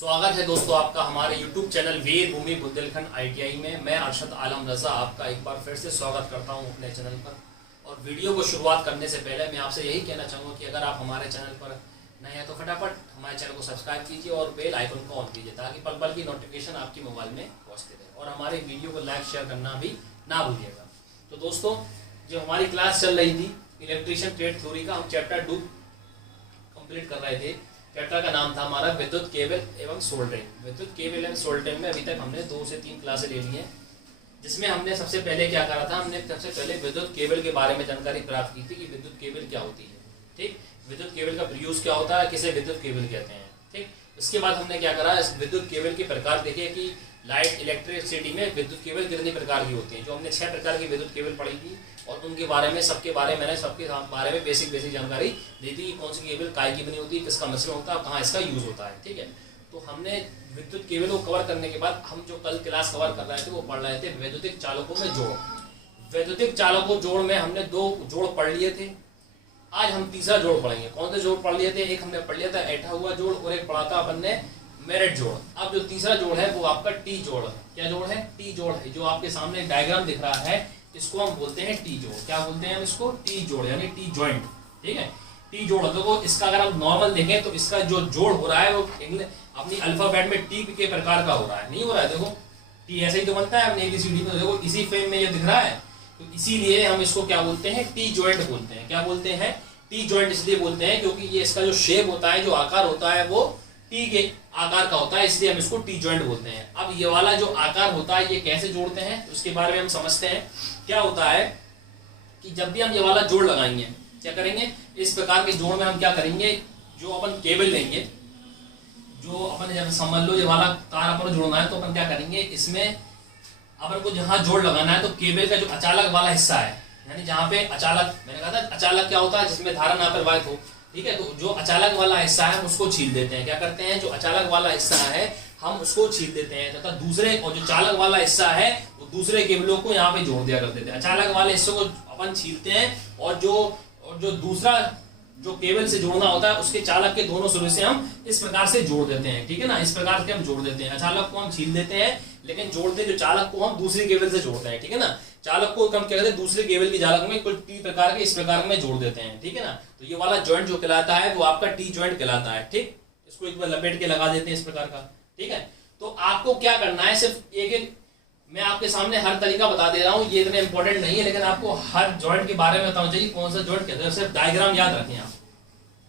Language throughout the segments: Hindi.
स्वागत है दोस्तों आपका हमारे YouTube चैनल वीर भूमि बुंदेलखंड ITI में। मैं अरशद आलम रजा आपका एक बार फिर से स्वागत करता हूं अपने चैनल पर। और वीडियो को शुरुआत करने से पहले मैं आपसे यही कहना चाहूँगा कि अगर आप हमारे चैनल पर नए हैं तो फटाफट हमारे चैनल को सब्सक्राइब कीजिए और बेल आइकन को ऑन कीजिए ताकि पल पल की नोटिफिकेशन आपके मोबाइल में पहुँचते रहे। और हमारे वीडियो को लाइक शेयर करना भी ना भूलिएगा। तो दोस्तों, जो हमारी क्लास चल रही थी इलेक्ट्रीशियन ट्रेड थ्योरी का, हम चैप्टर 2 कंप्लीट कर रहे थे। चैप्टर का नाम था हमारा विद्युत केबल एवं सोल्डरिंग। विद्युत केबल एवं सोल्डरिंग में अभी तक हमने 2 से 3 क्लासें ले ली हैं, जिसमें हमने सबसे पहले क्या करा था, हमने सबसे पहले विद्युत केबल के बारे में जानकारी प्राप्त की थी कि विद्युत केबल क्या होती है। ठीक, विद्युत केबल का प्रयूज क्या होता है, किसे विद्युत केबल कहते हैं। ठीक, उसके बाद हमने क्या करा, इस विद्युत केबल के प्रकार देखे कि लाइट इलेक्ट्रिसिटी में विद्युत केबल कितनी प्रकार की होती है। जो हमने 6 प्रकार की विद्युत केबल पढ़ी थी और उनके बारे में सबके बारे में बेसिक जानकारी दी थी कि कौन सी केबल काय की बनी होती है, किसका मिश्रण होता है, कहाँ इसका यूज होता है। ठीक है, तो हमने विद्युत केबल को कवर करने के बाद हम जो कल क्लास कवर कर रहे थे वो पढ़ रहे थे वैद्युतिक चालकों में जोड़। वैद्युतिक चालकों जोड़ में हमने 2 जोड़ पढ़ लिए थे। आज हम तीसरा जोड़ पढ़ेंगे। कौन से जोड़ पढ़ लिए थे? एक हमने पढ़ लिया था ऐठा हुआ जोड़ और एक पढ़ा था अपन ने मेरिट जोड़। अब जो तीसरा जोड़ है वो आपका टी जोड़ है। क्या जोड़ है? टी जोड़ है। जो आपके सामने डायग्राम दिख रहा है इसको हम बोलते हैं टी जोड़। क्या बोलते हैं हम इसको? टी जोड़, यानी टी जॉइंट। ठीक है, टी जोड़। देखो, इसका अगर हम नॉर्मल देखें तो इसका जो जोड़ हो रहा है वो अपनी अल्फाबेट में टी के प्रकार का हो रहा है। नहीं हो रहा है? देखो, टी ऐसे ही तो बनता है अपने ABCD में। देखो, इसी फ्रेम में ये दिख रहा है, तो इसीलिए हम इसको क्या बोलते हैं? टी जॉइंट बोलते हैं। क्या बोलते हैं? टी जॉइंट इसलिए बोलते हैं क्योंकि ये इसका जो शेप होता है, जो आकार होता है वो टी के आकार का होता है, इसलिए हम इसको टी जॉइंट बोलते हैं। अब ये वाला जो आकार होता है ये कैसे जोड़ते हैं उसके बारे में हम समझते हैं। क्या होता है कि जब भी हम ये वाला जोड़ लगाएंगे, क्या करेंगे, इस प्रकार के जोड़ में हम क्या करेंगे, जो अपन केबल लेंगे, जो अपन जब समझ लो ये वाला तार अपन जोड़ना है तो अपन क्या करेंगे, इसमें अपन को जहां जोड़ लगाना है तो केबल का जो अचालक वाला हिस्सा है, यानी जहां पे अचालक, मैंने कहा था अचालक क्या होता है, जिसमें धारा ना प्रवाहित हो। ठीक है, तो जो अचालक वाला हिस्सा है हम उसको छील देते हैं। क्या करते हैं, जो अचालक वाला हिस्सा है हम उसको छील देते हैं तथा दूसरे, और जो चालक वाला हिस्सा है वो दूसरे केबलों को यहाँ पे जोड़ दिया करते थे। अचालक वाले हिस्से को अपन छीलते हैं और जो दूसरा जो केबल से जोड़ना होता है उसके चालक के दोनों सिरों से हम इस प्रकार से जोड़ देते हैं। ठीक है ना, इस प्रकार से हम जोड़ देते हैं। अचालक को हम छील देते हैं लेकिन जोड़ते जो चालक को हम दूसरी केबल से जोड़ते हैं। ठीक है ना, चालक को हम क्या कहते हैं, दूसरे केबल की चालक में कुल टी प्रकार के इस प्रकार में जोड़ देते हैं। ठीक है ना, तो ये वाला जॉइंट जो कहलाता है वो आपका टी जॉइंट कहलाता है। ठीक, इसको एक बार लपेट के लगा देते हैं इस प्रकार का। ठीक है, तो आपको क्या करना है, सिर्फ एक मैं आपके सामने हर तरीका बता दे रहा हूँ, ये इतना इंपॉर्टेंट नहीं है, लेकिन आपको हर जॉइंट के बारे में बताना चाहिए कौन सा जॉइंट कहते हैं। सिर्फ डायग्राम याद रखें आप।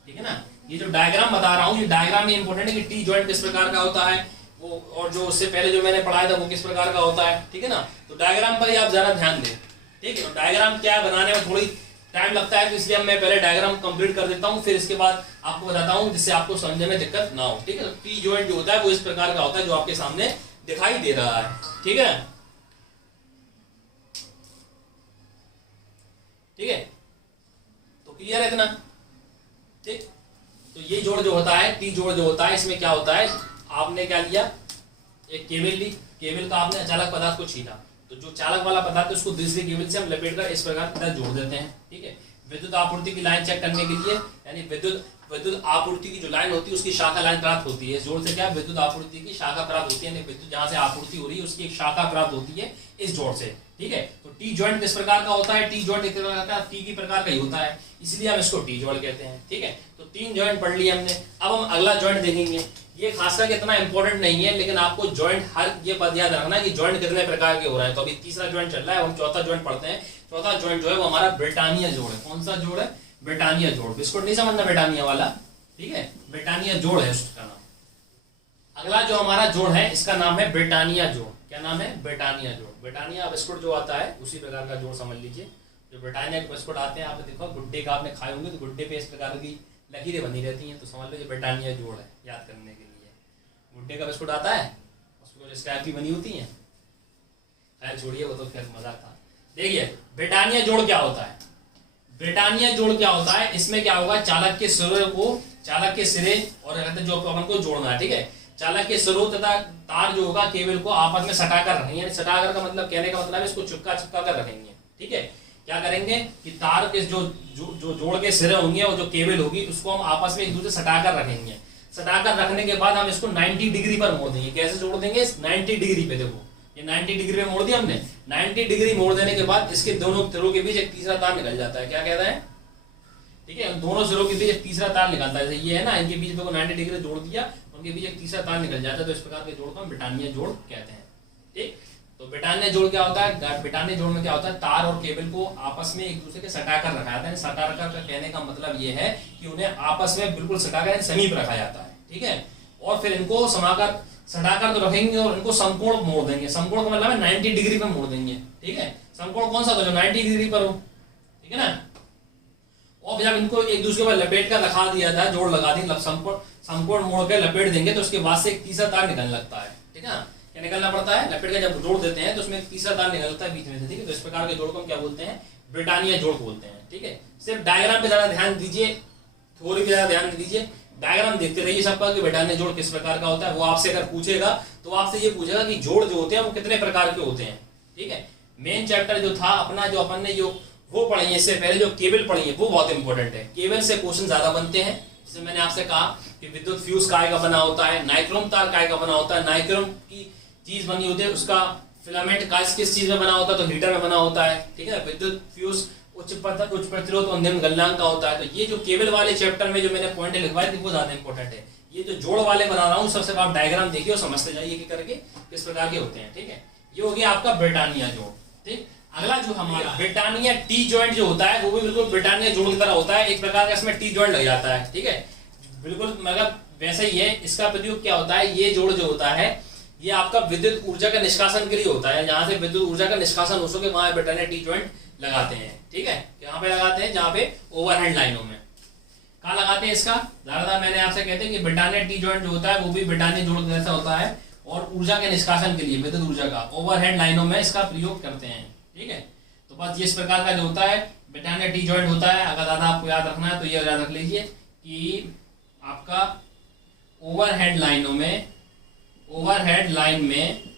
ठीक है ना, ये जो डायग्राम बता रहा हूँ ये डायग्राम ही इंपॉर्टेंट है कि टी जॉइंट किस प्रकार का होता है वो, और जो उससे पहले जो मैंने पढ़ाया था वो किस प्रकार का होता है। ठीक है ना, तो डायग्राम पर ही आप जरा ध्यान दें। ठीक है, डायग्राम क्या बनाने में थोड़ी टाइम लगता है, तो इसलिए मैं पहले डायग्राम कंप्लीट कर देता हूँ, फिर इसके बाद आपको बताता हूँ जिससे आपको समझने में दिक्कत ना हो। ठीक है, टी जॉइंट जो होता है वो इस प्रकार का होता है जो आपके सामने दिखाई दे रहा है। ठीक है, ठीक है, तो क्लियर है इतना? ठीक, तो ये जोड़ जो होता है, टी जोड़ जो होता है, इसमें क्या होता है, आपने क्या लिया, एक केबल ली, केबल का आपने अचालक पदार्थ को छीना, तो जो चालक वाला पदार्थ है उसको दूसरी केबल से हम लपेट कर इस प्रकार जोड़ देते हैं। ठीक है, विद्युत आपूर्ति की लाइन चेक करने के लिए, यानी विद्युत आपूर्ति की जो लाइन होती है उसकी शाखा लाइन प्राप्त होती है। इस जोड़ से क्या, विद्युत आपूर्ति की शाखा प्राप्त होती है, यानी विद्युत जहां से आपूर्ति हो रही है उसकी एक शाखा प्राप्त होती है इस जोड़ से। ठीक है, तो टी जॉइंट किस प्रकार का होता है, टी जॉइंट एक प्रकार का टी की प्रकार का ही होता है, इसलिए हम इसको टी जॉइंट कहते हैं। ठीक है, तो 3 जॉइंट पढ़ लिए हमने। अब हम अगला जॉइंट देखेंगे। ये खासकर के इतना इंपॉर्टेंट नहीं है, लेकिन आपको जॉइंट हर ये बात याद रखना कि जॉइंट कितने प्रकार के हो रहे हैं। तो अभी तीसरा जॉइंट चल रहा है, हम चौथा जॉइंट पढ़ते हैं। चौथा जॉइंट जो है वो हमारा ब्रिटानिया जोड़ है। कौन सा जोड़ है? ब्रिटानिया जोड़। बिस्कुट नहीं समझना ब्रिटानिया वाला। ठीक है, ब्रिटानिया जोड़ है उसका नाम। अगला जो हमारा जोड़ है इसका नाम है ब्रिटानिया जोड़। क्या नाम है? ब्रिटानिया जोड़। ब्रिटानिया बिस्कुट जो आता है उसी प्रकार का जोड़ समझ लीजिए। जो ब्रिटानिया के बिस्कुट आते हैं, आपने देखो गुड्डे का आपने खाए होंगे, तो गुड्डे पे इस प्रकार की लकीरें बनी रहती हैं, तो समझ लो ये ब्रिटानिया जोड़ है। याद करने के लिए गुड्डे का बिस्कुट आता है, उसको जो स्ट्रैप की बनी होती है, खैर छोड़िए वो तो खैर मजाक था। देखिए ब्रिटानिया जोड़ क्या होता है। ब्रिटानिया जोड़ क्या होता है, इसमें क्या होगा, चालक के सिरे और जो अपन को जोड़ना है। ठीक है, चालक के सिरों तथा तार जो होगा केबल को आपस में सटाकर रखेंगे। सटाकर का मतलब, कहने का मतलब है इसको चिपका कर रखेंगे। ठीक है, क्या करेंगे कि तार के जो जोड़ के सिरे होंगे और जो केबल होगी उसको हम आपस में एक दूसरे सटाकर रखेंगे। सटाकर रखने के बाद हम इसको 90 डिग्री पर मोड़ देंगे। कैसे जोड़ देंगे? 90 डिग्री पे। देखो ये 90 डिग्री पे मोड़ दिया हमने। 90 डिग्री मोड़ देने के बाद इसके दोनों सिरों के बीच एक तीसरा तार निकल जाता है। क्या कहता है? ठीक है, दोनों सिरों के बीच एक तीसरा तार निकलता है। जैसे ये है ना, इनके बीच देखो 90 डिग्री जोड़ दिया, उनके बीच एक तीसरा तार निकल जाता है। तो इस प्रकार के जोड़ को हम ब्रिटानिया जोड़ कहते हैं। ठीक, तो ब्रिटानिया जोड़ क्या होता है? ब्रिटानिया जोड़ में क्या होता है? तार और केबल को आपस में एक दूसरे के सटाकर रखा जाता है। सटाकर का कहने का मतलब ये है कि उन्हें आपस में बिल्कुल सटाकर समीप रखा जाता है। ठीक है, और फिर इनको सटाकर तो रखेंगे और इनको समकोण मोड़ देंगे। समकोण का मतलब है 90 डिग्री पे मोड़ देंगे। ठीक है, समकोण कौन सा? तो जो 90 डिग्री पर हो। ठीक है ना, और जब इनको एक दूसरे पर लपेट कर रखा दिया था, जोड़ लगा दी, समकोण मोड़ के लपेट देंगे तो उसके बाद से एक तीसरा तार निकलने लगता है। ठीक है, क्या निकलना पड़ता है? लपेट का जब जोड़ देते हैं तो उसमें एक तीसरा तार निकलता है बीच में से। ठीक है, तो इस प्रकार के जोड़ को हम क्या बोलते हैं? ब्रिटानिया जोड़ बोलते हैं। ठीक है, सिर्फ डायग्राम पे ज्यादा ध्यान दीजिए, थ्योरी पे ज्यादा ध्यान दीजिए, डायग्राम देखते रहिए सबका कि ब्रिटानिया जोड़ किस प्रकार का होता है। वो आपसे अगर पूछेगा तो आपसे ये पूछेगा कि जोड़ जो होते हैं वो कितने प्रकार के होते हैं। ठीक है, मेन चैप्टर जो था अपना, जो अपन ने जो वो पढ़ी है, इससे पहले जो केबल पढ़ी है वो बहुत इंपॉर्टेंट है। केबल से क्वेश्चन ज्यादा बनते हैं। जैसे मैंने आपसे कहा कि विद्युत फ्यूज काय का बना होता है, नाइक्रोम तार काय का बना होता है, नाइक्रोम की चीज बनी होती है, उसका फिलामेंट किस चीज में बना होता है? तो हीटर में बना होता है। ठीक है, विद्युत फ्यूज उच्च प्रतिरोध और निम्न गलनांक का होता है। तो ये जो केबल वाले चैप्टर में जो मैंने पॉइंट लिखवाए थे वो ज्यादा इंपॉर्टेंट है। ये जो जोड़ वाले बना रहा हूँ सबसे आप डायग्राम देखिए और समझते जाइए कि करके किस प्रकार के होते हैं। ठीक है, ये हो गया आपका ब्रिटानिया जोड़। ठीक, अगला जो हमारा ब्रिटानिया टी जॉइंट जो होता है वो भी बिल्कुल ब्रिटानिया जोड़ की तरह होता है। एक प्रकार का इसमें टी जॉइंट लग जाता है। ठीक है, बिल्कुल मतलब वैसे ही है। इसका प्रयोग क्या होता है? ये जोड़ जो होता है ये आपका विद्युत ऊर्जा का निष्कासन के लिए होता है। जहां से विद्युत ऊर्जा का निष्कासन हो सके वहां ब्रिटानिया टी जॉइंट लगाते हैं। ठीक है, यहाँ पे लगाते हैं जहाँ पे ओवरहेड लाइनों में। कहाँ लगाते हैं इसका? ज्यादातर मैंने आपसे कहते हैं कि ब्रिटानिया टी जॉइंट जो होता है वो भी ब्रिटानिया जोड़ जैसा होता है और ऊर्जा के निष्कासन के लिए, विद्युत ऊर्जा का ओवरहेड लाइनों में इसका प्रयोग करते हैं। ठीक है, तो बस इस प्रकार का जो होता है ब्रिटानिया टी जॉइंट होता है। अगर ज्यादा आपको याद रखना है तो ये याद रख लीजिए कि आपका ओवरहेड लाइन में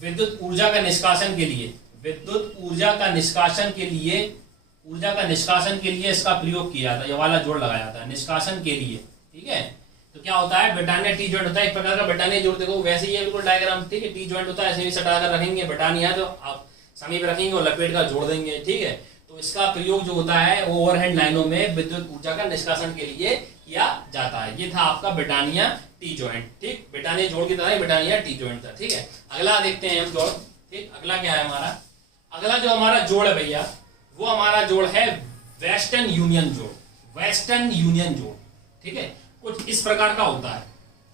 विद्युत ऊर्जा का निष्कासन के लिए इसका प्रयोग किया जाता है। ये वाला जोड़ लगाया जाता है निष्कासन के लिए। ठीक है, तो क्या होता है? ब्रिटानिया टी जॉइंट होता है एक प्रकार का ब्रिटानिया जोड़। देखो वैसे ही है बिल्कुल डायग्राम। ठीक है, टी जॉइंट होता है, ऐसे ही सटाकर रखेंगे ब्रिटानिया तो आप समीप रखेंगे और लपेट कर जोड़ देंगे। ठीक है, तो इसका प्रयोग जो होता है ओवरहेड लाइनों में विद्युत ऊर्जा का निष्कासन के लिए किया जाता है। ये था आपका ब्रिटानिया टी जॉइंट। ठीक, ब्रिटानिया जोड़ की तरह ब्रिटानिया टी जॉइंट था। ठीक है, अगला देखते हैं हम जोड़। ठीक, अगला क्या है हमारा? अगला जो हमारा जोड़ है भैया वो हमारा जोड़ है वेस्टर्न यूनियन जोड़। वेस्टर्न यूनियन जोड़। ठीक है, कुछ इस प्रकार का होता है।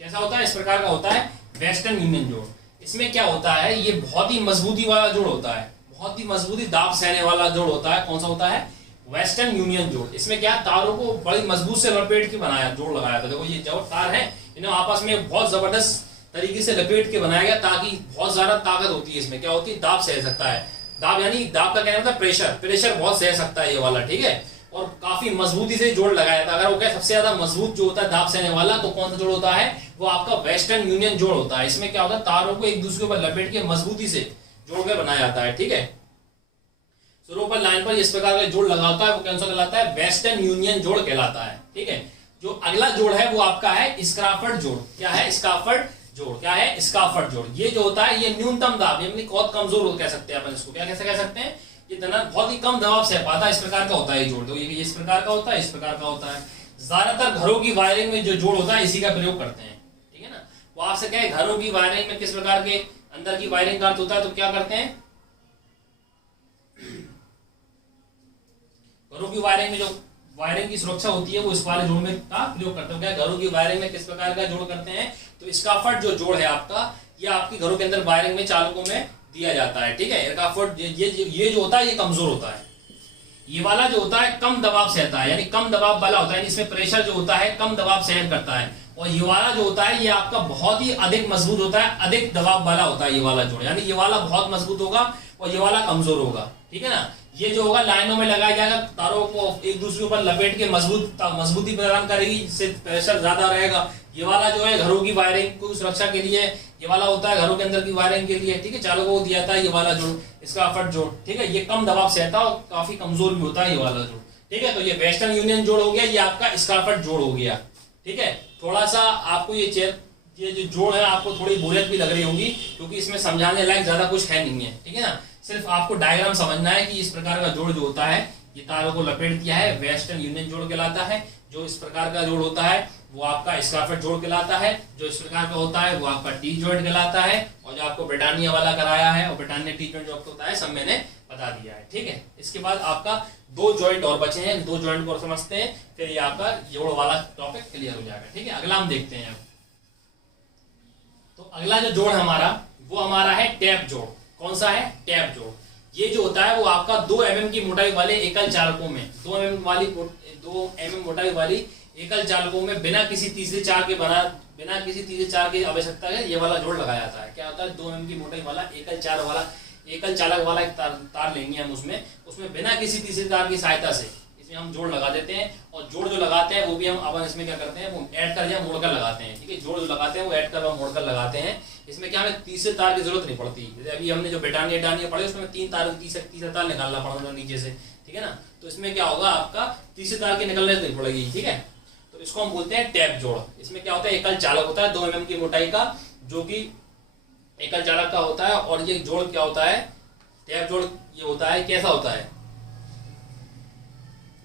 कैसा होता है? इस प्रकार का होता है वेस्टर्न यूनियन जोड़। इसमें क्या होता है? ये बहुत ही मजबूती वाला जोड़ होता है, बहुत ही मजबूती दाब सहने वाला जोड़ होता है। कौन सा होता है? वेस्टर्न यूनियन जोड़। इसमें क्या तारों को बड़ी मजबूत से लपेट के बनाया जोड़ लगाया था। देखो ये जो तार है इन्हें आपस में बहुत जबरदस्त तरीके से लपेट के बनाया गया ताकि बहुत ज्यादा ताकत होती है इसमें। क्या होती है? दाब सह सकता है। दाब यानी दाब का कहना था प्रेशर बहुत सह सकता है ये वाला। ठीक है, और काफी मजबूती से जोड़ लगाया था। अगर वो क्या सबसे ज्यादा मजबूत जो होता है दाब सहने वाला तो कौन सा जोड़ होता है? वो आपका वेस्टर्न यूनियन जोड़ होता है। इसमें क्या होता है? तारों को एक दूसरे पर लपेट के मजबूती से जोड़ के बनाया जाता है। ठीक है, शुरू पर लाइन पर इस प्रकार का जोड़ लगा होता है वो कौन सा कहलाता है? वेस्टर्न यूनियन जोड़ कहलाता है। ठीक है, जो अगला जोड़ है वो आपका है स्काफर्ड जोड़। क्या है? स्काफर्ड जोड़। क्या है? स्काफर्ड जोड़। ये जो होता है ये न्यूनतम दाब यानी बहुत कमजोर कह सकते हैं अपन इसको। क्या कैसे कह सकते हैं? ये बहुत ही कम दबाव सह पाता है। इस प्रकार का होता है ये जोड़। तो ये इस प्रकार का होता है, इस प्रकार का होता है। ज्यादातर घरों की वायरिंग में जो जोड़ होता है इसी का प्रयोग करते हैं। ठीक है ना, वो आपसे कहे घरों की वायरिंग में किस प्रकार के अंदर की वायरिंग का अर्थ होता है तो क्या करते हैं? घरों की वायरिंग में जो वायरिंग की सुरक्षा होती है वो इस वाले जोड़ में का प्रयोग करते हैं। क्या घरों की वायरिंग में किस प्रकार का जोड़ करते हैं? तो स्काफर्ड जो जोड़ है आपका ये आपकी घरों के अंदर वायरिंग में चालकों में दिया जाता है। ठीक है, स्काफर्ड ये जो होता है ये कमजोर होता है। ये वाला जो होता है कम दबाव सहता है यानी कम दबाव वाला होता है। इसमें प्रेशर जो होता है कम दबाव सहन करता है। और ये वाला जो होता है ये आपका बहुत ही अधिक मजबूत होता है, अधिक दबाव वाला होता है ये वाला जोड़। यानी ये वाला बहुत मजबूत होगा और ये वाला कमजोर होगा। ठीक है ना, ये जो होगा लाइनों में लगाया जाएगा, तारों को एक दूसरे ऊपर लपेट के मजबूती प्रदान करेगी, इससे प्रेशर ज्यादा रहेगा। ये वाला जो है घरों की वायरिंग को सुरक्षा के लिए, ये वाला होता है घरों के अंदर की वायरिंग के लिए। ठीक है, चालकों को दिया जाता है ये वाला जोड़, इसका फट जोड़। ठीक है, ये कम दबाव सहता है और काफी कमजोर भी होता है ये वाला जोड़। ठीक है। तो ये वेस्टर्न यूनियन जोड़ हो गया, ये आपका स्कार्फट जोड़ हो गया। ठीक है, थोड़ा सा आपको ये जो जोड़ है आपको थोड़ी बोरियत भी लग रही होगी, क्योंकि इसमें समझाने लायक ज्यादा कुछ है नहीं है। ठीक है ना, सिर्फ आपको डायग्राम समझना है कि इस प्रकार का जोड़ जो होता है, ये तारों को लपेट दिया है, वेस्टर्न यूनियन जोड़ कहलाता है। जो इस प्रकार का जोड़ होता है वो आपका स्कार्फट जोड़ कहलाता है। जो इस प्रकार का होता है वो आपका टी जॉइंट कहलाता है। और जो आपको ब्रिटानिया वाला कराया है और ब्रिटानिया टी जॉइंट जो आपको होता है सब मैंने बता दिया है। ठीक है, इसके बाद आपका 2 जॉइंट और बचे हैं, 2 जॉइंट को समझते हैं, फिर ये आपका जोड़ वाला टॉपिक क्लियर हो जाएगा। ठीक है, अगला हम देखते हैं। तो अगला जो जोड़ हमारा वो हमारा है टैप जोड़। कौन सा है? टैप जोड़। ये जो होता है वो आपका 2 mm की मोटाई वाले एकल चालकों में 2 mm मोटाई वाली एकल चालकों में बिना किसी तीसरे चार की आवश्यकता है ये वाला जोड़ लगाया जाता है। क्या होता है? 2 mm की मोटाई वाला एकल चालक वाला एक तार लेंगे हम, उसमें बिना किसी तीसरे तार की सहायता से इसमें हम जोड़ लगा देते हैं। और जोड़ जो लगाते हैं वो भी हम अपन इसमें क्या करते हैं, वो ऐड कर या मोड़कर लगाते हैं। ठीक है, जोड़ जो लगाते हैं वो ऐड कर और मोड़कर लगाते हैं। इसमें क्या हमें तीसरे तार की जरूरत नहीं पड़ती। जैसे अभी हमने जो ब्रिटानिया पढ़े उसमें 3 तार तीसरा तार निकालना पड़ा नीचे से। ठीक है ना, तो इसमें क्या होगा, आपका तीसरे तार की निकलने नहीं पड़ेगी। ठीक है, तो इसको हम बोलते हैं टैप जोड़। इसमें क्या होता है, एकल चालक होता है 2 mm की मोटाई का, जो कि एकल चालक का होता है। और ये जोड़ क्या होता है, टैप जोड़ ये होता है, कैसा होता है,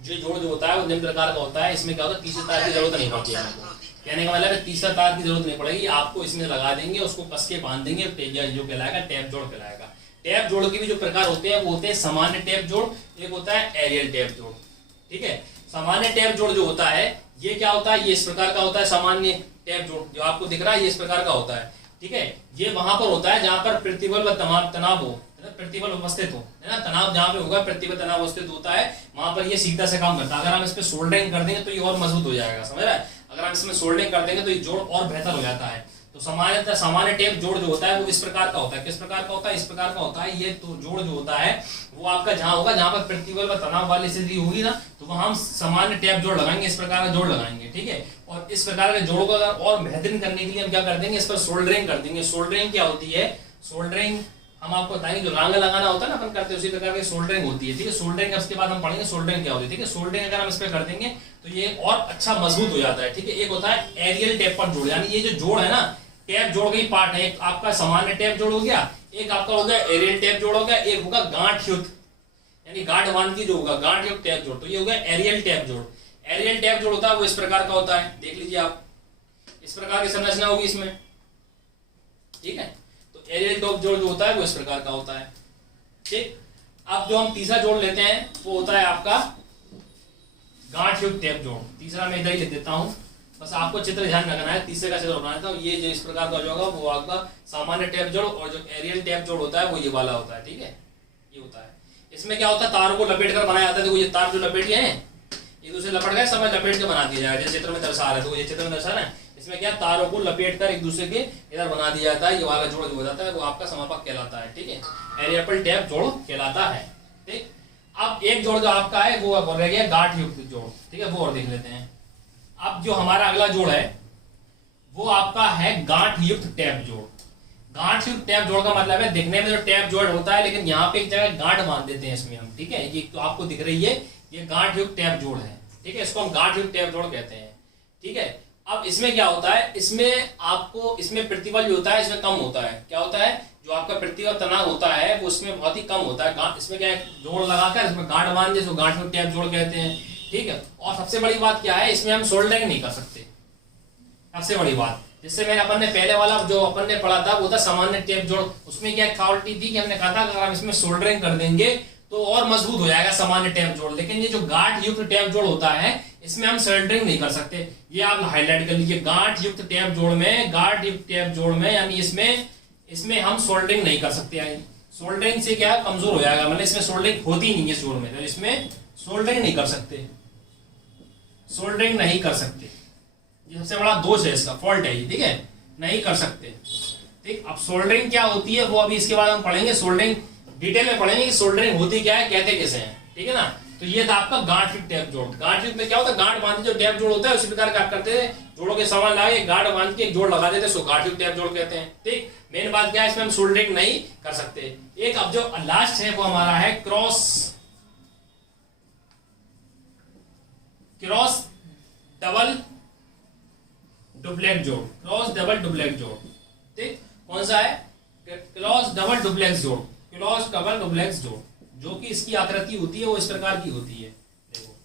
जो जोड़ जो होता है वो निम्न प्रकार का होता है। इसमें क्या होता है, तीसरे तार की जरूरत नहीं पड़ती है आपको। कहने का मतलब है तीसरा तार की जरूरत नहीं पड़ेगी, आपको इसमें लगा देंगे, उसको कस के बांध देंगे, जो कहलाएगा टैप जोड़ कहलाएगा। टैप जोड़ के भी जो प्रकार होते हैं वो होते हैं सामान्य टैप जोड़, एक होता है एरियल टैप जोड़। ठीक है, सामान्य टैप जोड़ जो होता है ये क्या होता है, ये इस प्रकार का होता है। सामान्य टैप जोड़ जो आपको दिख रहा है ये इस प्रकार का होता है। ठीक है, ये वहां पर होता है जहां पर प्रतिबल व तनाव हो, प्रतिबल उपस्थित हो, है ना। तनाव जहां पे होगा, प्रतिबल तनाव उपस्थित होता है, वहां पर ये सीधा से काम करता है। अगर हम इस पे सोल्डरिंग कर देंगे तो ये और मजबूत हो जाएगा, समझ रहा है। अगर हम इसमें सोल्डरिंग कर देंगे तो ये जोड़ और बेहतर हो जाता है। तो सामान्य टेप जोड़ जो होता है वो इस प्रकार का होता है। किस प्रकार का होता है? इस प्रकार का होता है। ये तो जोड़ जो होता है वो आपका जहां होगा, जहां पर प्रतिबल व तनाव वाली स्थिति होगी ना, तो वहां हम सामान्य टैप जोड़ लगाएंगे, इस प्रकार का जोड़ लगाएंगे। ठीक है, और इस प्रकार के जोड़ को अगर और बेहतरीन करने के लिए हम क्या कर देंगे, इस पर सोल्डरिंग कर देंगे। सोल्डरिंग क्या होती है? सोल्डरिंग हम आपको बताएंगे, जो रांग लगाना होता है ना अपन करते हैं, उसी प्रकार की सोल्डरिंग होती है। ठीक है, सोल्डरिंग उसके बाद हम पढ़ेंगे सोल्डरिंग क्या होती है। ठीक है, सोल्डरिंग अगर हम इस पे कर देंगे तो ये और अच्छा मजबूत हो जाता है। ठीक है, एक होता है एरियल टेपर जोड़, यानी ये जो जोड़ है ना, टैप जोड़ का ही पार्ट है। एक आपका सामान्य टैप जोड़ हो गया, एक आपका हो गया एरियल टैप जोड़ हो गया, एक होगा गांठ युक्त, यानी गांठ बांध की जो होगा गांठ युक्त टैप जोड़, तो ये हो गया एरियल टैप जोड़। एरियल टैप जोड़ होता है वो इस प्रकार का होता है, देख लीजिए आप, इस प्रकार की संरचना होगी इसमें। ठीक है, तो एरियल टैप जोड़ जो होता है वो इस प्रकार का होता है। ठीक, अब जो हम तीसरा जोड़ लेते हैं वो होता है आपका गांठ युक्त टैप जोड़। तीसरा मैं इधर ही लिख देता हूं, बस आपको चित्र ध्यान रखना है। तीसरे का चित्र बनाना था, ये जो इस प्रकार का जो होगा वो आपका सामान्य टैप जोड़, और जो एरियल टैप जोड़ होता है वो ये वाला होता है। ठीक है, ये होता है। इसमें क्या होता है, तारों को लपेट कर बनाया जाता है। देखो ये तार जो लपेट गए हैं, एक दूसरे लपट गए, समय लपेट के बना दिया जाएगा, जैसे चित्र में दर्शा रहा है। तो ये चित्र में दर्शा रहा है, इसमें क्या तारों को लपेट कर एक दूसरे के इधर बना दिया जाता है। ये वाला जोड़ जो हो जाता है वो आपका समापक कहलाता है। ठीक है, एरियल टैप जोड़ कहलाता है। ठीक, अब एक जोड़ जो आपका है वो रह गया गांठ युक्त जोड़। ठीक है, वो और देख लेते हैं। अब जो हमारा अगला जोड़ है वो आपका है गांठ युक्त टैप जोड़। गांठ युक्त टैप जोड़ का मतलब है, दिखने में जो टैप जोड़ होता है, लेकिन यहाँ पे एक जगह गांठ बांध देते हैं इसमें हम। ठीक है, ये तो आपको दिख रही है, ये गांठ युक्त टैप जोड़ है। ठीक है, इसको हम गांठ युक्त टैप जोड़ कहते हैं। ठीक है, अब इसमें क्या होता है, इसमें प्रतिबल जो होता है इसमें कम होता है। क्या होता है, जो आपका प्रतिबल तनाव होता है वो इसमें बहुत ही कम होता है। इसमें क्या है, जोड़ लगाकर इसमें गांठ बांध दे, इसको गांठ युक्त टैप जोड़ कहते हैं। ठीक है, और सबसे बड़ी बात क्या है, इसमें हम सोल्डरिंग नहीं कर सकते। सबसे बड़ी बात, जिससे मैंने अपन ने पहले वाला जो अपन ने पढ़ा था वो था सामान्य टैप जोड़। उसमें क्या क्वालिटी थी कि हमने कहा था अगर हम इसमें सोल्डरिंग कर देंगे तो और मजबूत हो जाएगा सामान्य टैप जोड़। लेकिन ये जो गांठ युक्त टैप जोड़ होता है इसमें हम सोल्डरिंग नहीं कर सकते। ये आप हाईलाइट कर लीजिए, गांठ युक्त टैप जोड़ में यानी इसमें हम सोल्डरिंग नहीं कर सकते। यानी सोल्डरिंग से क्या कमजोर हो जाएगा, मतलब इसमें सोल्डरिंग होती नहीं है इस जोड़ में, तो इसमें सोल्डरिंग नहीं कर सकते। सोल्डरिंग नहीं कर सकते, ये सबसे बड़ा दोष है, इसका फॉल्ट है ये। ठीक है, नहीं कर सकते। ठीक, अब सोल्डरिंग क्या होती है वो अभी इसके बाद हम पढ़ेंगे। सोल्डरिंग डिटेल में पढ़ेंगे कि सोल्डरिंग होती क्या है, कहते कैसे हैं। ठीक है ना, तो ये था आपका गांठ युक्त टैप जोड़। गांठ युक्त में क्या होता है, गांठ बांध जो टैप जोड़ होता है उसी प्रकार का आप करते हैं, जोड़ों के सामान लाके गांठ बांध के एक जोड़ लगा देते हैं, उसको गांठ युक्त टैप जोड़ कहते हैं। ठीक, मेन बात क्या है, इसमें हम सोल्डरिंग नहीं कर सकते। एक अब जो लास्ट है वो हमारा है क्रॉस डबल डुप्लेक्स जोड़, क्रॉस डबल डुप्लेक्स जोड़, ठीक, कौन सा है, क्रॉस डबल डुप्लेक्स जोड़, क्रॉस डबल डुप्लेक्स जोड़, जो कि इसकी आकृति होती है वो इस प्रकार की होती है। देखो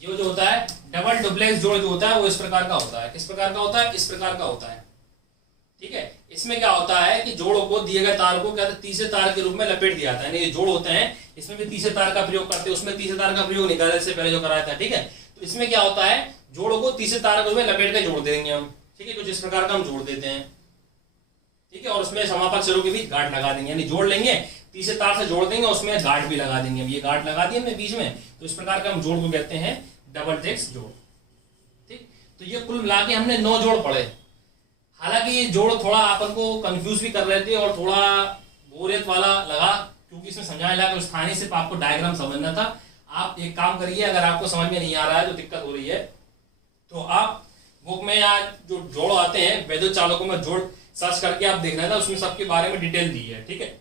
ये जो होता है डबल डुप्लेक्स जोड़ जो होता है वो इस प्रकार का होता है। किस प्रकार का होता है, इस प्रकार का होता है, ठीक है। इसमें क्या होता है कि जोड़ों को, दिए गए तार को क्या तीसरे तार के रूप में लपेट दिया जाता है, यानी ये जोड़ होते हैं, इसमें भी तीसरे तार का प्रयोग करते हैं, उसमें तीसरे तार का प्रयोग नहीं करने से पहले जो कराया था, ठीक है। तो इसमें क्या होता है, जोड़ों को तीसरे तार के रूप में लपेट के जोड़ देंगे हम, ठीक है, कुछ इस प्रकार का हम जोड़ देते हैं, ठीक है, और उसमें समापक सिरों के बीच गांठ लगा देंगे, यानी जोड़ लेंगे, तीसरे तार से जोड़ देंगे, उसमें गांठ भी लगा देंगे। ये गांठ लगा दिए हमने बीच में, तो इस प्रकार का हम जोड़ को कहते हैं डबल टेक्स जोड़, ठीक। तो ये कुल मिला के हमने 9 जोड़ पढ़े। हालांकि ये जोड़ थोड़ा अपन को कंफ्यूज भी कर रहे थे और थोड़ा बोरियत वाला लगा, क्योंकि इसमें समझाया जा रहा स्थानीय सिर्फ आपको डायग्राम समझना था। आप एक काम करिए, अगर आपको समझ में नहीं आ रहा है, तो दिक्कत हो रही है, तो आप बुक में या जो जोड़ आते हैं वैद्युत चालकों में जोड़ सर्च करके आप देखना था, उसमें सबके बारे में डिटेल दी है, ठीक है,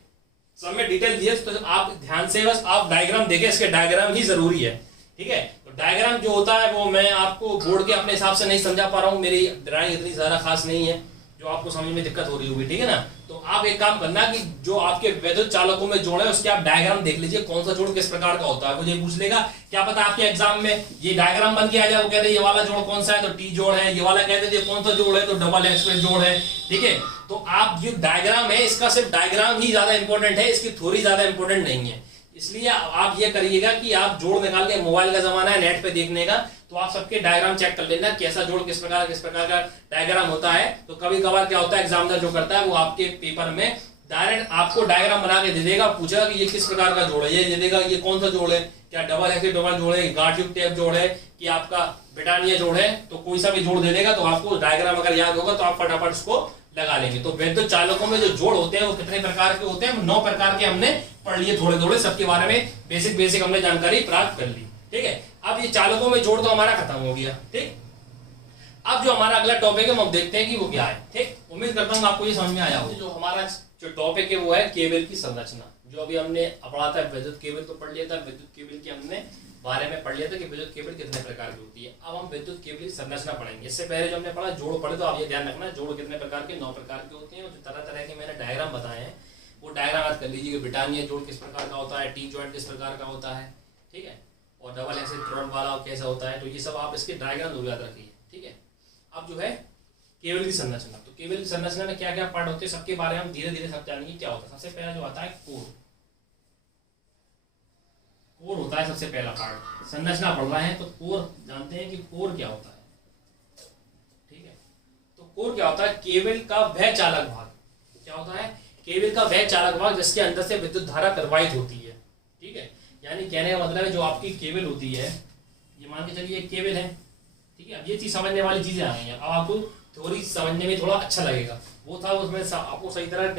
सब में डिटेल दी है। तो आप ध्यान से बस आप डायग्राम देखें, इसके डायग्राम ही जरूरी है, ठीक है। तो डायग्राम जो होता है वो मैं आपको बोर्ड के अपने हिसाब से नहीं समझा पा रहा हूँ, मेरी ड्राइंग इतनी ज्यादा खास नहीं है जो आपको समझ में दिक्कत हो रही होगी, ठीक है ना। तो आप एक काम करना कि जो आपके वैद्युत चालकों में जोड़ है उसके आप डायग्राम देख लीजिए, कौन सा जोड़ किस प्रकार का होता है। मुझे पूछ लेगा, क्या पता आपके एग्जाम में ये डायग्राम बन के आ जाए, वो कहते ये वाला जोड़ कौन सा है, तो टी जोड़ है, ये वाला कहते थे कौन सा जोड़ है, तो डबल एक्सप्रेस जोड़ है, ठीक है। तो आप जो डायग्राम है, इसका सिर्फ डायग्राम ही ज्यादा इंपॉर्टेंट है, इसकी थ्योरी ज्यादा इंपॉर्टेंट नहीं है। इसलिए आप ये करिएगा कि आप जोड़ निकाल के, मोबाइल का जमाना है नेट पे देखने का, तो आप सबके डायग्राम चेक कर लेना, कैसा जोड़ किस प्रकार का डायग्राम होता है। तो कभी कभार क्या होता है, एग्जामिनर जो करता है वो आपके पेपर में डायरेक्ट आपको डायग्राम बना के दे देगा, पूछेगा कि ये किस प्रकार का जोड़ है, ये दे देगा ये कौन सा जोड़ है, क्या डबल एक्सिस डबल जोड़ है, गांठ युक्त टेप जोड़ है, कि आपका ब्रिटानिया जोड़ है, तो कोई सा भी जोड़ दे देगा। तो आपको डायग्राम अगर याद होगा तो आप फटाफट उसको लगा लेंगे। तो वैद्युत चालकों में जो जोड़ होते हैं वो कितने प्रकार के होते हैं, 9 प्रकार के हमने पढ़ लिए, थोड़े थोड़े सबके बारे में बेसिक हमने जानकारी प्राप्त कर ली, ठीक है। अब ये चालकों में जोड़ तो हमारा खत्म हो गया, ठीक। अब जो हमारा अगला टॉपिक है हम देखते हैं कि वो क्या है, ठीक। उम्मीद करता हूँ आपको ये समझ में आया हो। जो हमारा जो टॉपिक है वो है केबल की संरचना। जो अभी हमने पढ़ा था विद्युत केबल तो पढ़ लिया था, विद्युत केबल के हमने बारे में पढ़ लिया था कि विद्युत केबल कितने प्रकार की होती है। अब हम विद्युत केबल की संरचना पढ़ेंगे। इससे पहले जो हमने पढ़ा जोड़ पढ़े, तो आप ये ध्यान रखना जोड़ कितने प्रकार के, 9 प्रकार के होते हैं। और जो तरह तरह के मैंने डायग्राम बताए हैं वो डायग्राम याद कर लीजिए कि ब्रिटानिया जोड़ किस प्रकार का होता है, टी जॉइंट किस प्रकार का होता है, ठीक है, और डबल एक्सिस थ्रोन वाला कैसा होता है, तो ये सब आप इसके डायग्राम जरूर याद रखिए, ठीक है। अब जो है केबल की संरचना, तो केबल की संरचना में क्या क्या पार्ट होते हैं सबके बारे में हम धीरे धीरे सब जानेंगे क्या होता है। सबसे पहला जो आता है कोर, कोर होता है सबसे पहला पार्ट। संरचना पढ़ रहे हैं तो कोर जानते हैं कि कोर क्या होता है, ठीक है। तो कोर क्या होता है, केबल का वह चालक भाग, क्या होता है, केबल का वह चालक भाग जिसके अंदर से विद्युत धारा प्रवाहित होती है, ठीक है। यानी कहने का मतलब है जो आपकी केबल होती है, ये मान के चलिए एक केबल है, ठीक है। अब ये चीज समझने वाली चीजें आ गई हैं, अब आपको थ्योरी समझने में थोड़ा अच्छा लगेगा। वो था उसमें आपको सही तरह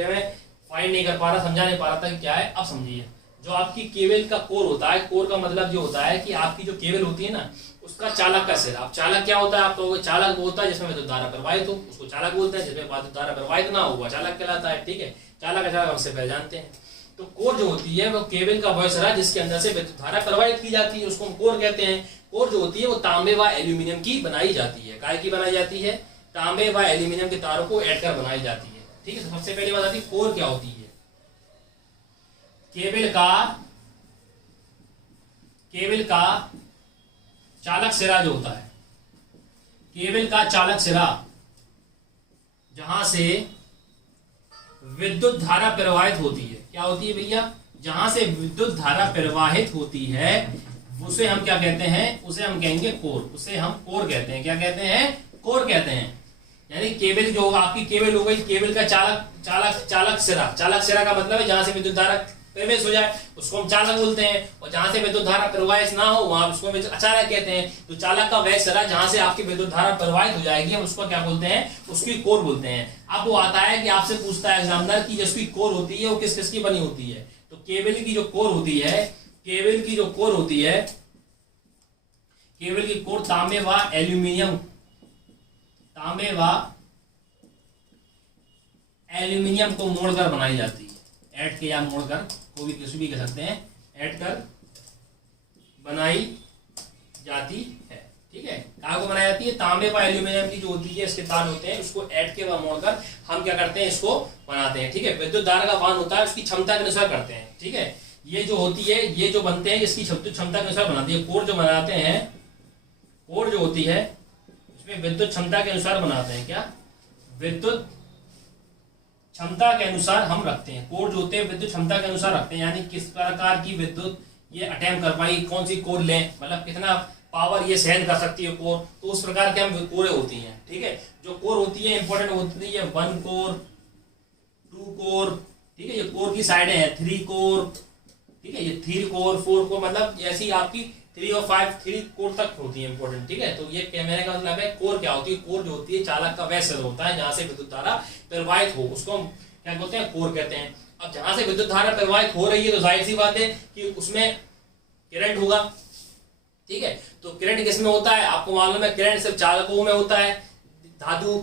फाइंड नहीं कर पा रहा, समझा नहीं पा रहा था कि क्या है। अब समझिए, जो आपकी केबल का कोर होता है, कोर का मतलब जो होता है कि आपकी जो केबल होती है ना, उसका चालक का सिरा। अब चालक क्या होता है, आप कहोगे चालक वो होता है जिसमें विद्युत धारा प्रवाहित हो, उसको चालक बोलते हैं। जिसमें विद्युत धारा प्रवाहित ना हो वो चालक कहलाता है, ठीक है। चालक हमसे पहले जानते हैं। तो कोर जो होती है वो केबल का वह सिरा जिसके अंदर से विद्युत धारा प्रवाहित की जाती है, उसको हम कोर कहते हैं। कोर जो होती है वो तांबे व एल्यूमिनियम की बनाई जाती है। काय की बनाई जाती है, तांबे व एल्यूमिनियम के तारों को ऐड कर बनाई जाती है, ठीक है। सबसे पहली बात आती है कोर क्या होती है। केबल का चालक सिरा जो होता है, केबल का चालक सिरा जहां से विद्युत धारा प्रवाहित होती है, क्या होती है भैया, जहां से विद्युत धारा प्रवाहित होती है उसे हम क्या कहते हैं, उसे हम कहेंगे कोर। उसे हम कोर कहते हैं, क्या कहते हैं, कोर कहते हैं। यानी केबल जो होगा, आपकी केबल हो गई, केबल का चालक सिरा का मतलब है जहां से विद्युत धारा प्रवेश हो जाए उसको हम चालक बोलते हैं, और जहां से विद्युत धारा प्रवाहित ना हो वहां उसको अचालक कहते हैं। तो चालक का वह सिरा जहां से आपकी विद्युत धारा प्रवाहित हो जाएगी हम उसको क्या बोलते हैं, उसकी कोर बोलते हैं। अब वो आता है कि आपसे पूछता है एग्जामिनर की जिसकी कोर होती है वो किस किस की बनी होती है। तो केबल की जो कोर होती है, केबल की जो कोर होती है, केबल की कोर तांबे व एल्यूमिनियम, तांबे व एल्यूमिनियम को मोड़कर बनाई जाती है। ऐड के या मोड़कर, को भी किसी भी कह सकते हैं, ऐड कर बनाई जाती है। ठीक है, कहाँ को बनाई जाती है? तांबे व एल्यूमिनियम की जो होती है इसके तार होते हैं, उसको ऐड के व मोड़कर हम क्या करते हैं, इसको बनाते हैं। ठीक है, विद्युत धारा का वहन होता है उसकी क्षमता के अनुसार करते हैं। ठीक है, ये जो होती है, ये जो बनते हैं इसकी क्षमता के अनुसार बनाते हैं। कोर जो बनाते हैं, कोर जो होती है इसमें विद्युत क्षमता के अनुसार बनाते हैं। क्या? विद्युत क्षमता के अनुसार हम रखते हैं। कोर जो होते हैं विद्युत क्षमता के अनुसार रखते हैं, यानी किस प्रकार की विद्युत ये अटेम्प्ट कर पाई, कौन सी कोर लें, मतलब कितना पावर ये सहन कर सकती है कोर, तो उस प्रकार की हम कोरें होती हैं। ठीक है, जो कोर होती है इंपॉर्टेंट होती है 1 कोर, 2 कोर। ठीक है, ये कोर की साइडें हैं, 3 कोर। ठीक है, ये 3 कोर, 4 कोर, मतलब ऐसी आपकी 3 और 5, 3 कोर तक होती है इंपॉर्टेंट। ठीक है, तो ये कैमरे का मतलब है कोर क्या होती है? कोर जो होती है चालक का वह सदस्य होता है जहां से विद्युत धारा प्रवाहित हो, उसको हम क्या बोलते हैं? कोर कहते हैं। अब जहां से विद्युत धारा प्रवाहित हो रही है तो जाहिर सी बात है कि उसमें करंट होगा। ठीक है, तो करंट किस में होता है? आपको मालूम है करंट सिर्फ चालकों में होता है, धातु।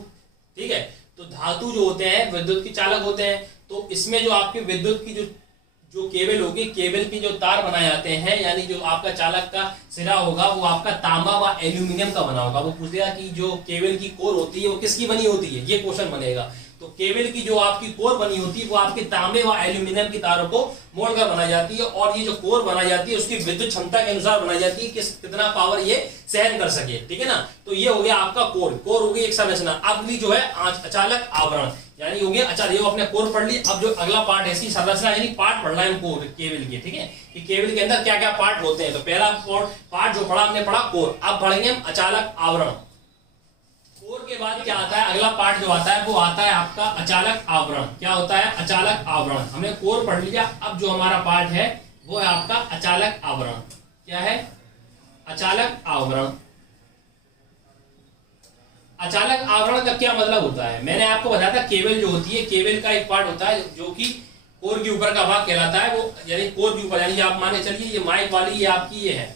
ठीक है, तो धातु जो होते हैं विद्युत की चालक होते हैं। तो इसमें जो आपके विद्युत की जो केबल होगी, केबल की जो तार बनाए जाते हैं, यानी जो आपका चालक का सिरा होगा वो आपका तांबा व एल्यूमिनियम का बना होगा। वो पूछेगा कि जो केबल की कोर होती है वो किसकी बनी होती है, ये क्वेश्चन बनेगा। तो केबल की जो आपकी कोर बनी होती है वो आपके तांबे व एल्यूमिनियम की तारों को मोड़कर बनाई जाती है, और ये जो कोर बनाई जाती है उसकी विद्युत क्षमता के अनुसार बनाई जाती है, कितना पावर ये सहन कर सके। ठीक है ना, तो ये हो गया आपका कोर। कोर हो गई एक संरचना। अगली जो है अचालक आवरण, यानी हो गया अचालक। ये आपने कोर पढ़ ली, अब जो अगला पार्ट है इसकी संरचना, यानी पार्ट पढ़ना है हमको केबल के। ठीक है, कि केबल के अंदर क्या क्या पार्ट होते हैं। तो पहला पार्ट जो पढ़ा हमने पढ़ा कोर। अब पढ़ेंगे हम अचालक आवरण। कोर के बाद क्या आता है? अगला पार्ट जो आता है वो आता है आपका अचालक आवरण। क्या होता है? अचालक आवरण। हमने कोर पढ़ लिया, अब जो हमारा पार्ट है वो है आपका अचालक आवरण। क्या है? अचालक आवरण। अचालक आवरण का क्या मतलब होता है? मैंने आपको बताया था केबल जो होती है, केबल का एक पार्ट होता है जो कि कोर के ऊपर का भाग कहलाता है। वो यानी कोर के ऊपर, यानी आप मान के चलिए ये माइक वाली ये आपकी ये है,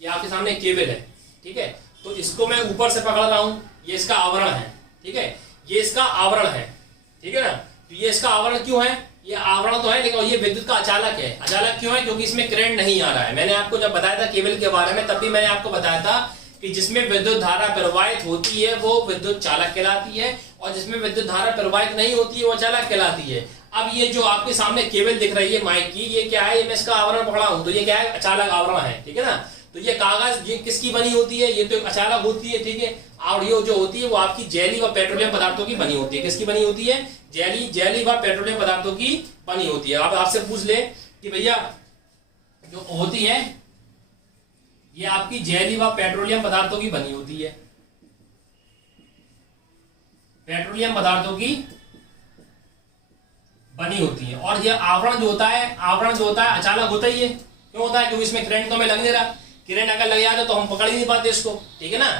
ये आपके सामने केबल है। ठीक है, तो इसको मैं ऊपर से पकड़ रहा हूं, ये इसका आवरण है। ठीक है, ये इसका आवरण है। ठीक है ना, तो ये इसका आवरण क्यों है? ये आवरण तो है लेकिन ये विद्युत का अचालक है। अचालक क्यों है? क्योंकि इसमें करंट नहीं आ रहा है। मैंने आपको जब बताया था केबल के बारे में तब भी मैंने आपको बताया था कि जिसमें विद्युत धारा प्रवाहित होती है वो विद्युत चालक कहलाती है, और जिसमें विद्युत धारा प्रवाहित नहीं होती है वो अचालक कहलाती है। अब ये जो आपके सामने केबल दिख रही है माइक की, ये क्या है? ये मैं इसका आवरण पकड़ा हूं, तो ये क्या है? अचालक आवरण है। ठीक है ना, तो ये कागज ये किसकी बनी होती है? ये तो अचालक होती है। ठीक है, और ये जो होती है वो आपकी जेली व पेट्रोलियम पदार्थों की बनी होती है। किसकी बनी होती है? जेली व पेट्रोलियम पदार्थों की बनी होती है। आप आपसे पूछ ले कि भैया जो होती है ये आपकी जेली व पेट्रोलियम पदार्थों की बनी होती है, पेट्रोलियम पदार्थों की बनी होती है। और ये आवरण जो होता है, आवरण जो होता है अचालक होता ही है। क्यों होता है? क्योंकि इसमें करंट तो हमें लग नहीं रहा। करंट अगर लग जाए तो हम पकड़ ही नहीं पाते इसको। ठीक है ना,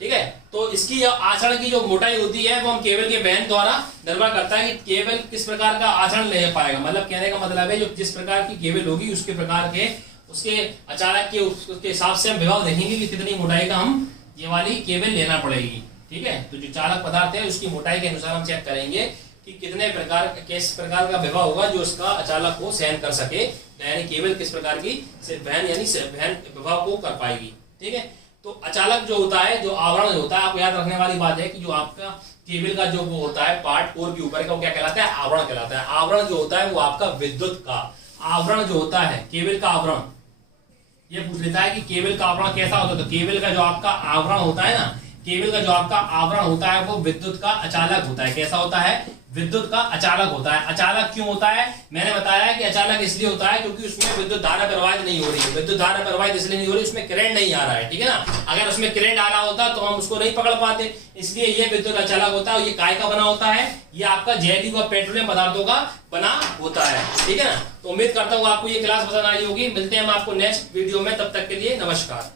ठीक है, तो इसकी आचरण की जो मोटाई होती है वो हम केबल के वहन द्वारा निर्भर करता है कि केबल किस प्रकार का आचरण ले पाएगा। मतलब कहने का मतलब है जो जिस प्रकार की केबल होगी उसके प्रकार के उसके अचालक के उसके हिसाब से हम विभाग देखेंगे कि कितनी मोटाई का हम ये वाली केबल लेना पड़ेगी। ठीक है, तो जो चालक पदार्थ है उसकी मोटाई के अनुसार हम चेक करेंगे कि कितने प्रकार किस प्रकार का विभाग होगा जो उसका अचालक को सहन कर सके, यानी केबल किस प्रकार की वहन यानी वहन विभाग को कर पाएगी। ठीक है, तो अचालक जो होता है, जो आवरण होता है, आपको याद रखने वाली बात है कि जो आपका केबल का जो वो होता है पार्ट कोर के ऊपर का वो क्या कहलाता है? आवरण कहलाता है। आवरण जो होता है वो आपका विद्युत का आवरण जो होता है, केबल का आवरण। ये पूछ लेता है कि केबल का आवरण कैसा होता है, तो केबल का जो आपका आवरण होता है ना, केबल का जो आपका आवरण होता है वो विद्युत का अचालक होता है। कैसा होता है? विद्युत का अचालक होता है। अचालक क्यों होता है? मैंने बताया है कि अचालक इसलिए होता है क्योंकि उसमें विद्युत धारा प्रवाहित नहीं हो रही है। विद्युत धारा प्रवाहित इसलिए नहीं हो रही, उसमें करंट नहीं आ रहा है। ठीक है ना, अगर उसमें करंट आ रहा होता तो हम उसको नहीं पकड़ पाते, इसलिए ये विद्युत अचालक होता है। ये काय का बना होता है? ये आपका जेली व पेट्रोलियम पदार्थों का बना होता है। ठीक है ना, तो उम्मीद करता हूँ आपको ये क्लास पसंद आई होगी। मिलते हैं हम आपको नेक्स्ट वीडियो में, तब तक के लिए नमस्कार।